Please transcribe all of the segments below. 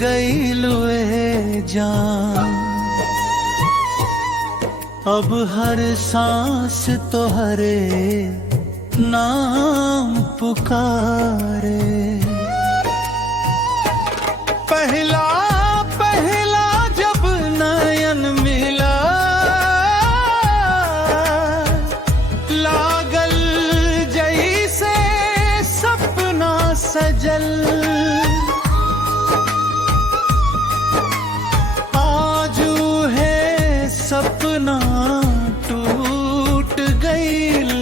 गई लुए जान। अब हर सांस तो हरे नाम पुकारे। पहला पहला जब नयन मिला, लागल जैसे सपना सजल। आजू है सपना टूट गईल,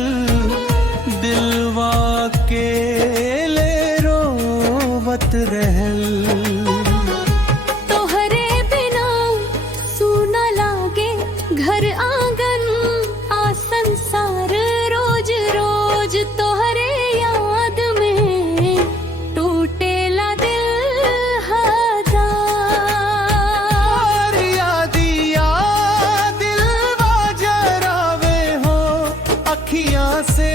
दिलवा के ले रोवत रहल। तोहरे बिना सूना लागे घर आंगन आ संसार, रोज रोज तोहरे याद में टूटेला दिल हजार। यादिया दिलवा जरावे हो, अखियां से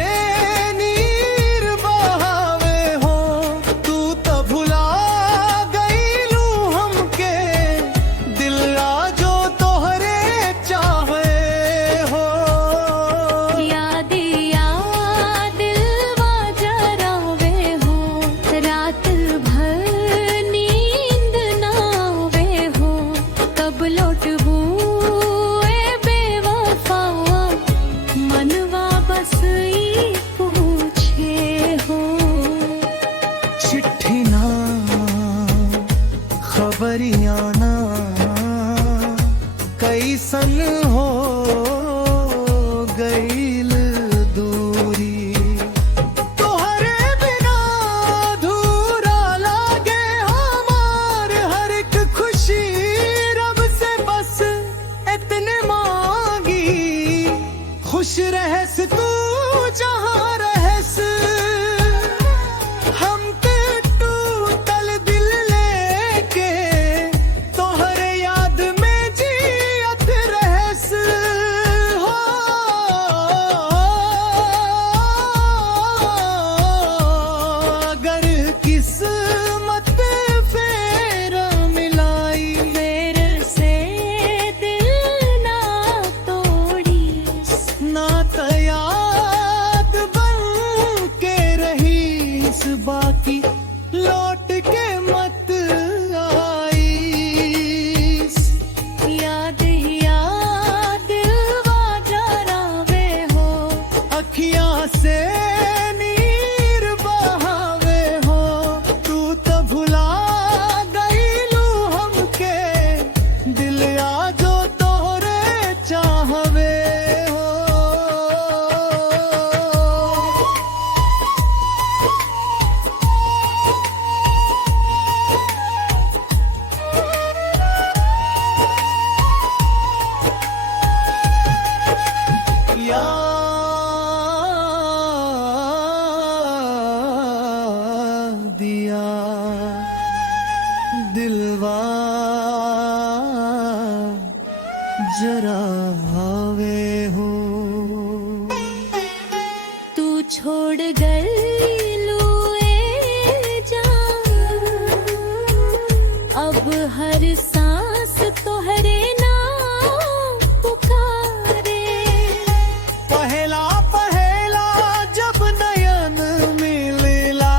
नीर बहावे हो। तू तो भुला गईलू हमके, दिल जो तोहरे चाहे हो। यादिया दिलवा जरावे हो, रात भर नींद ना आवे हो। कब लौटबू ए बेवफा, मनवा बस ई पूछे हो। चिट्ठी ना खबरियां ना, कैसन हो गईल दूरी। तोहरे बिना अधूरा लागे हमार हर एक खुशी। रब से बस इतने मांगी, खुश रहस तू जहाँ रहस। हम ते टूटल दिल लेके तोहरे याद में जियत रहस हो। अगर किस्मत फेर मिलाई, फेर से दिल ना तोड़ी, ना तो याद बन के रहीस। बाकी लौट के मत आईस। याद दिलवा जरावे हो, अखियां से नीर बहावे हो। तू तो भुला गईलू हमके, दिल जो तोहरे चाहवे हो। दिया दिलवा जरावे हो। तू छोड़ गईलू ए जान। अब हर सांस तोहरे नाम पुकारे। पहला पहला जब नयन मिलला,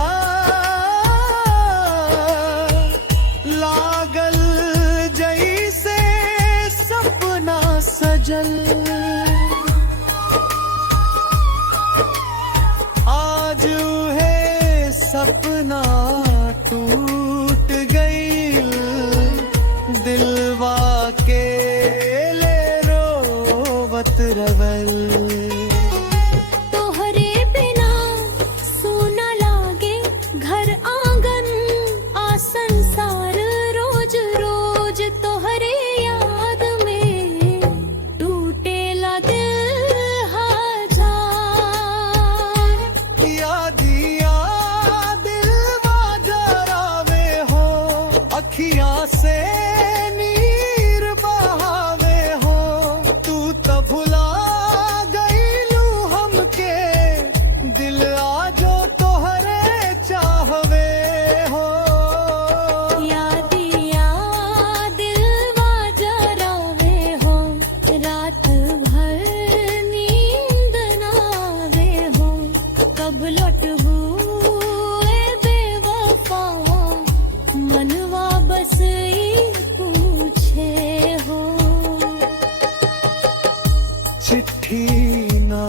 लागल जैसे सपना सजल। आज है सपना टूट गईल, दिलवा के ले रोवत रवल। तोहरे बिना सूना लागे घर आंगन आ संसार, रोज रोज तोहरे याद में टूटेला दिल हजार। यादिया दिलवा जरावे कब लौटबू ए बेवफा मनवा बस ई पूछे हो। चिट्ठी ना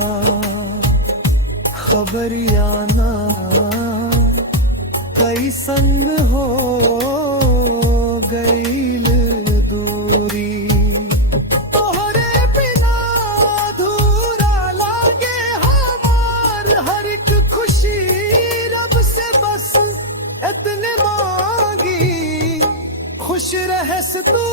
खबरिया ना कैसन हो गईल दूरी, तोहरे बिना अधूरा लागे हमार हर एक खुशी, रब से बस इतने मांगी खुश रहस तू